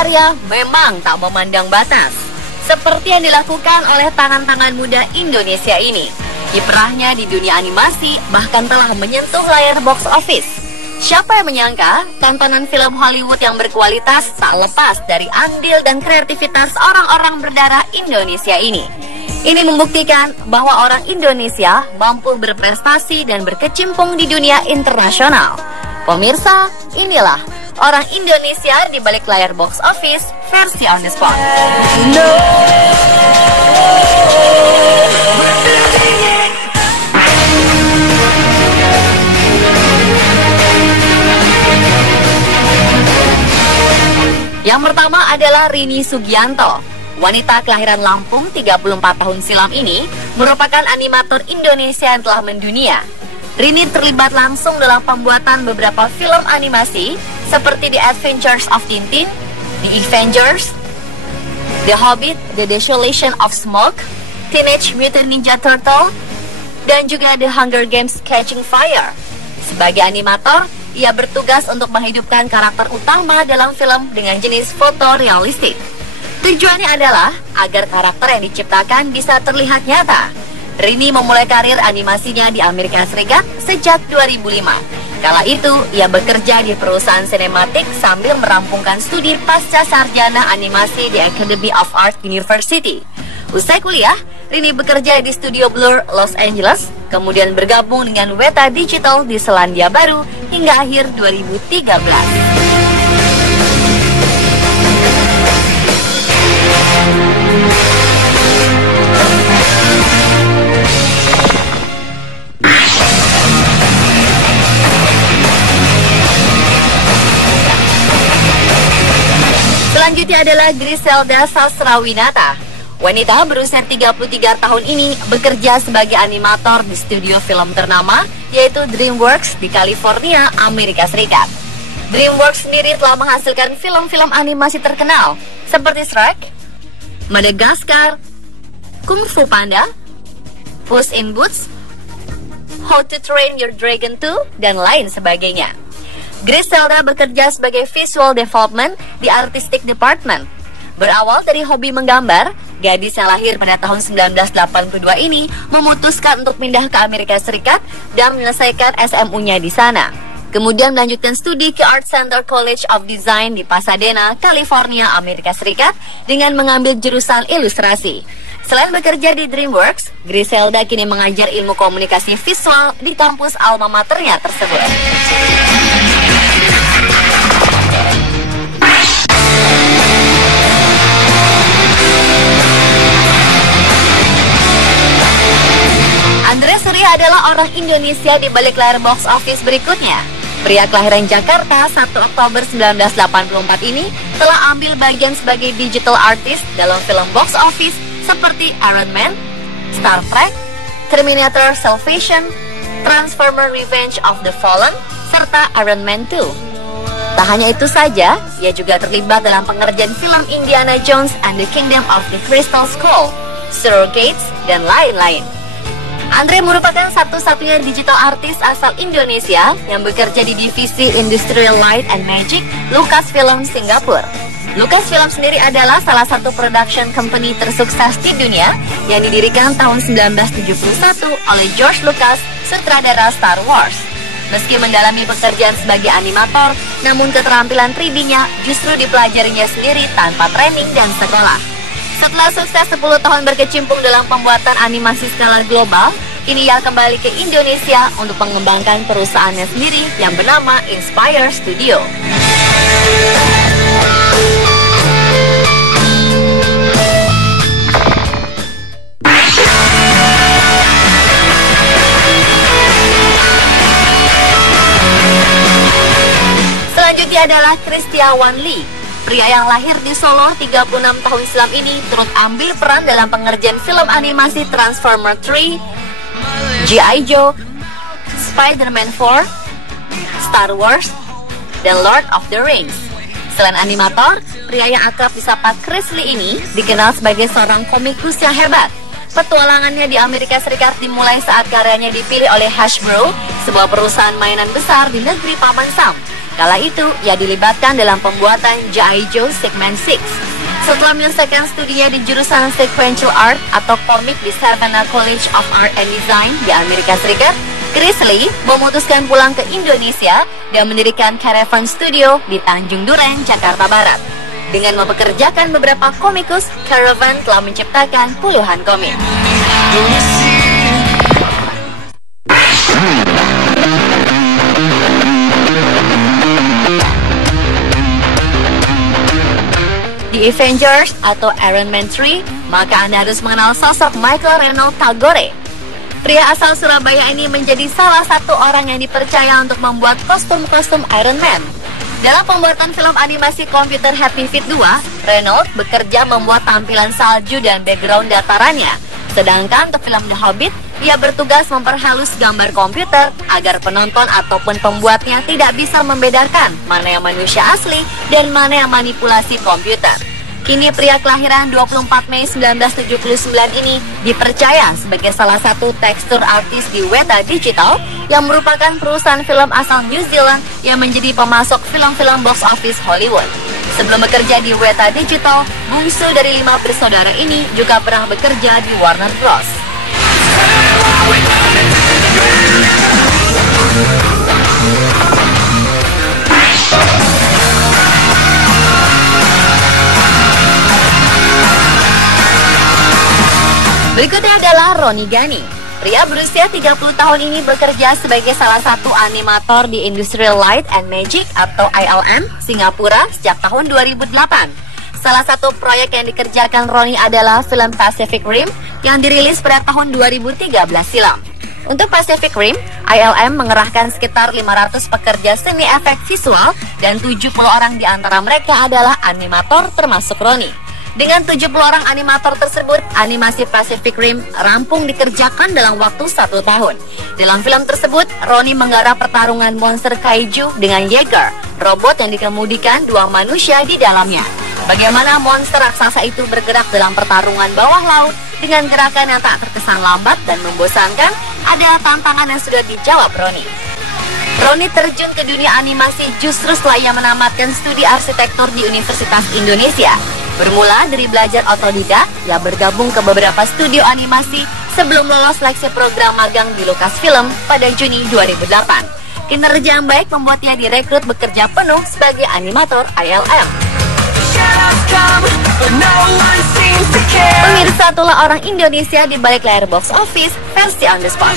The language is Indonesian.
berkarya memang tak memandang batas, seperti yang dilakukan oleh tangan-tangan muda Indonesia ini. Kiprahnya di dunia animasi bahkan telah menyentuh layar box office. Siapa yang menyangka tontonan film Hollywood yang berkualitas tak lepas dari andil dan kreativitas orang-orang berdarah Indonesia ini. Ini membuktikan bahwa orang Indonesia mampu berprestasi dan berkecimpung di dunia internasional. Pemirsa, inilah orang Indonesia di balik layar box office versi on the spot. Yang pertama adalah Rini Sugianto. Wanita kelahiran Lampung 34 tahun silam ini merupakan animator Indonesia yang telah mendunia. Rini terlibat langsung dalam pembuatan beberapa film animasi seperti The Adventures of Tintin, The Avengers, The Hobbit, The Desolation of Smoke, Teenage Mutant Ninja Turtle, dan juga The Hunger Games Catching Fire. Sebagai animator, ia bertugas untuk menghidupkan karakter utama dalam film dengan jenis foto realistik. Tujuannya adalah agar karakter yang diciptakan bisa terlihat nyata. Rini memulai karir animasinya di Amerika Serikat sejak 2005. Kala itu, ia bekerja di perusahaan sinematik sambil merampungkan studi pasca sarjana animasi di Academy of Art University. Usai kuliah, Rini bekerja di Studio Blur, Los Angeles, kemudian bergabung dengan Weta Digital di Selandia Baru hingga akhir 2013. Selanjutnya adalah Griselda Sastrawinata. Wanita berusia 33 tahun ini bekerja sebagai animator di studio film ternama, yaitu DreamWorks di California, Amerika Serikat. DreamWorks sendiri telah menghasilkan film-film animasi terkenal seperti Shrek, Madagascar, Kung Fu Panda, Puss in Boots, How to Train Your Dragon 2, dan lain sebagainya. Griselda bekerja sebagai visual development di artistic department. Berawal dari hobi menggambar, gadis yang lahir pada tahun 1982 ini memutuskan untuk pindah ke Amerika Serikat dan menyelesaikan SMU-nya di sana. Kemudian melanjutkan studi ke Art Center College of Design di Pasadena, California, Amerika Serikat dengan mengambil jurusan ilustrasi. Selain bekerja di DreamWorks, Griselda kini mengajar ilmu komunikasi visual di kampus alma maternya tersebut. Andre Surya adalah orang Indonesia di balik layar box office berikutnya. Pria kelahiran Jakarta 1 Oktober 1984 ini telah ambil bagian sebagai digital artist dalam film box office seperti Iron Man, Star Trek, Terminator Salvation, Transformers Revenge of the Fallen, serta Iron Man 2. Tak hanya itu saja, ia juga terlibat dalam pengerjaan film Indiana Jones and the Kingdom of the Crystal Skull, Surrogates, dan lain-lain. Andre merupakan satu-satunya digital artist asal Indonesia yang bekerja di divisi Industrial Light and Magic Lucasfilm Singapura. Lucasfilm sendiri adalah salah satu production company tersukses di dunia yang didirikan tahun 1971 oleh George Lucas, sutradara Star Wars. Meski mendalami pekerjaan sebagai animator, namun keterampilan 3D-nya justru dipelajarinya sendiri tanpa training dan sekolah. Setelah sukses 10 tahun berkecimpung dalam pembuatan animasi skala global, kini ia kembali ke Indonesia untuk mengembangkan perusahaannya sendiri yang bernama Inspire Studio. Selanjutnya adalah Kristiawan Lee. Pria yang lahir di Solo 36 tahun silam ini turut ambil peran dalam pengerjaan film animasi Transformers 3, G.I. Joe, Spider-Man 4, Star Wars, dan Lord of the Rings. Selain animator, pria yang akrab disapa Chris Lee ini dikenal sebagai seorang komikus yang hebat. Petualangannya di Amerika Serikat dimulai saat karyanya dipilih oleh Hasbro, sebuah perusahaan mainan besar di negeri Paman Sam. Kala itu, ia dilibatkan dalam pembuatan G.I. Joe Segment 6. Setelah menyelesaikan studinya di jurusan Sequential Art atau komik di Savannah College of Art and Design di Amerika Serikat, Chris Lee memutuskan pulang ke Indonesia dan mendirikan Caravan Studio di Tanjung Duren, Jakarta Barat. Dengan mempekerjakan beberapa komikus, Caravan telah menciptakan puluhan komik. Di Avengers atau Iron Man 3, maka Anda harus mengenal sosok Michael Reynold Tagore. Pria asal Surabaya ini menjadi salah satu orang yang dipercaya untuk membuat kostum-kostum Iron Man. Dalam pembuatan film animasi komputer Happy Feet 2, Reynold bekerja membuat tampilan salju dan background datarannya. Sedangkan untuk film The Hobbit, ia bertugas memperhalus gambar komputer agar penonton ataupun pembuatnya tidak bisa membedakan mana yang manusia asli dan mana yang manipulasi komputer. Kini pria kelahiran 24 Mei 1979 ini dipercaya sebagai salah satu tekstur artis di Weta Digital yang merupakan perusahaan film asal New Zealand yang menjadi pemasok film-film box office Hollywood. Sebelum bekerja di Weta Digital, bungsu dari 5 bersaudara ini juga pernah bekerja di Warner Bros. Berikutnya adalah Ronnie Ghani. Pria berusia 30 tahun ini bekerja sebagai salah satu animator di Industrial Light and Magic atau ILM, Singapura sejak tahun 2008. Salah satu proyek yang dikerjakan Ronnie adalah film Pacific Rim yang dirilis pada tahun 2013 silam. Untuk Pacific Rim, ILM mengerahkan sekitar 500 pekerja seni efek visual dan 70 orang di antara mereka adalah animator termasuk Ronnie. Dengan 70 orang animator tersebut, animasi Pacific Rim rampung dikerjakan dalam waktu 1 tahun. Dalam film tersebut, Ronnie menggarap pertarungan monster kaiju dengan Jaeger, robot yang dikemudikan 2 manusia di dalamnya. Bagaimana monster raksasa itu bergerak dalam pertarungan bawah laut dengan gerakan yang tak terkesan lambat dan membosankan adalah tantangan yang sudah dijawab Ronnie. Ronnie terjun ke dunia animasi justru setelah ia menamatkan studi arsitektur di Universitas Indonesia. Bermula dari belajar otodidak, ia bergabung ke beberapa studio animasi sebelum lolos seleksi program magang di Lucasfilm pada Juni 2008. Kinerja yang baik membuat ia direkrut bekerja penuh sebagai animator ILM. Pemirsa, itulah orang Indonesia di balik layar box office versi on the spot.